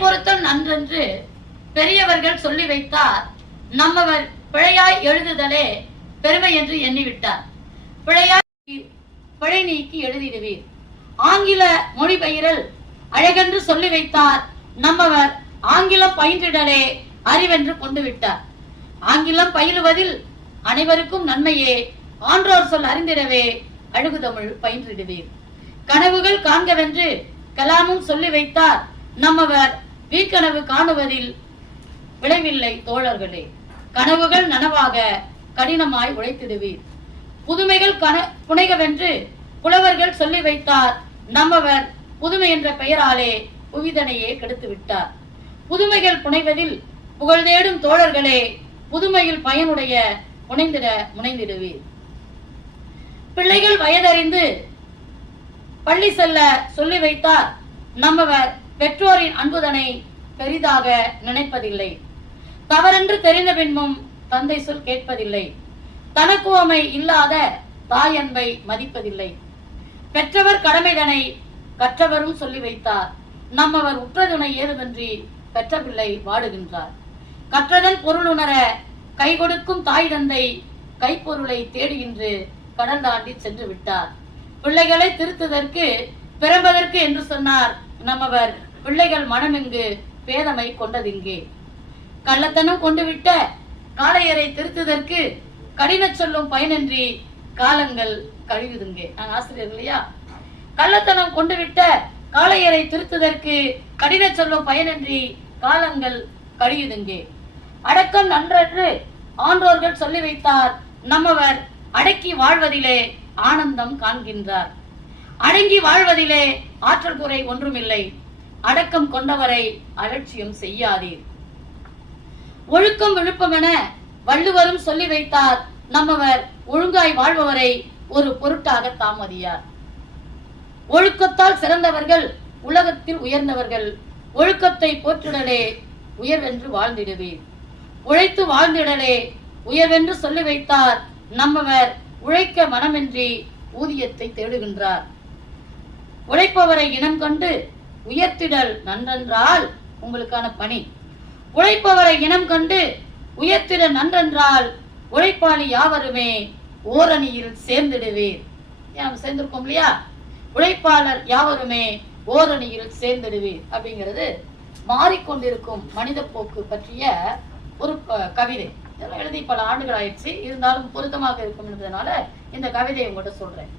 பொறுத்தல் நன்றென்று பெரியவர்கள் சொல்லி வைத்தார். நம்மவர் பிழையாய் எழுதுதலே பெருமை என்று எண்ணிவிட்டார். பிழை நீக்கி எழுதிடுவீர். ஆங்கில மொழிபெயரல் அழகென்று சொல்லி வைத்தார். நம்மவர் ஆங்கிலம் பயின்றிடலே அறிவென்று கொண்டு விட்டார். ஆங்கிலம் பயிலுவதில் அனைவருக்கும் நன்மையே, ஆன்றோர் சொல் அறிந்திடவே அழகுதமிழ் பயின்றிடுவீர். கனவுகள் காண்கவென்று கலாமும் சொல்லி வைத்தார். நம்மவர் வீக்கனவு காணுவதில் விளைவில்லை தோழர்களே. கனவுகள் நனவாக கடினமாய் உழைத்திடுவீர். புதுமைகள் புனைகவென்று புலவர்கள் சொல்லி வைத்தார். நம்மவர் புதுமை என்ற பெயராலே புவிதனையே கெடுத்து விட்டார். புதுமைகள் புனைவதில் புகழ் தேடும் தோழர்களே, புதுமையில் பயனுடைய புனைந்திட முனைந்திடுவீர். பிள்ளைகள் வயதறிந்து பள்ளி செல்ல சொல்லி வைத்தார். நம்மவர் பெற்றோரின் அன்புதனை பெரிதாக நினைப்பதில்லை. தவறென்று தெரிந்த பின்பும் தந்தை சொல் கேட்பதில்லை. தனக்குவமை இல்லாத தாய் அன்பை மதிப்பதில்லை. பெற்றவர் கடமைதனை கற்றவரும் சொல்லி வைத்தார். நம்மவர் உற்றதுணை ஏதுமின்றி பெற்ற பிள்ளை வாடுகின்றார். கற்றதன் பொருளுணர கை கொடுக்கும் தாய் தந்தை கைப்பொருளை தேடுகின்ற கடல் தாண்டி சென்று விட்டார். பிள்ளைகளை திருத்துதற்கு பிறம்பதற்கு என்று சொன்னார். நம்மவர் பிள்ளைகள் மனமெங்கு பேதமை கொண்டதிங்கே. கள்ளத்தனம் கொண்டு விட்ட காளையரை திருத்துதற்கு கடின சொல்லும் பயனின்றி காலங்கள் கழிவுதுங்கே. நான் ஆசிரியர் இல்லையா? கள்ளத்தனம் கொண்டு விட்ட காளையரை திருத்துதற்கு கடின சொல்லும் பயனின்றி காலங்கள் கழியுதுங்கே. அடக்கம் நன்றென்று ஆன்றோர்கள் சொல்லி வைத்தார். நம்மவர் அடக்கி வாழ்வதிலே ஆனந்தம் காண்கின்றார். அடங்கி வாழ்வதிலே ஆற்றல் குறை ஒன்றுமில்லை. அடக்கம் கொண்டவரை அலட்சியம் செய்யாதீர். ஒழுக்கம் விழுப்பம் என வள்ளுவரும் சொல்லி வைத்தார். நம்மவர் ஒழுங்காய் வாழ்பவரை ஒரு பொருட்டாக தாமதியார். ஒழுக்கத்தால் சிறந்தவர்கள் உலகத்தில் உயர்ந்தவர்கள். ஒழுக்கத்தை போற்றிடலே உயர்வென்று வாழ்ந்திடுவீர். உழைத்து வாழ்ந்திடலே உயர்வென்று சொல்லி வைத்தார். நம்மவர் உழைக்க மனமின்றி ஊதியத்தை தேடுகின்றார். உழைப்பவரை இனம் கண்டு உயர்த்திடல் நன்றென்றால் உங்களுக்கான பணி. உழைப்பவரை இனம் கண்டு உயர்த்திட நன்றென்றால் உழைப்பாளி யாவருமே ஓரணியில் சேர்ந்திடுவீர். சேர்ந்திருக்கோம் இல்லையா? உழைப்பாளர் யாவருமே ஓரணியில் சேர்ந்திடுவீர் அப்படிங்கிறது மாறிக்கொண்டிருக்கும் மனித போக்கு பற்றிய ஒரு கவிதை. எழுதி பல ஆண்டுகள் ஆயிடுச்சு, இருந்தாலும் பொருத்தமாக இருக்கும் என்பதனால இந்த கவிதையை உங்கள்கிட்ட சொல்றேன்.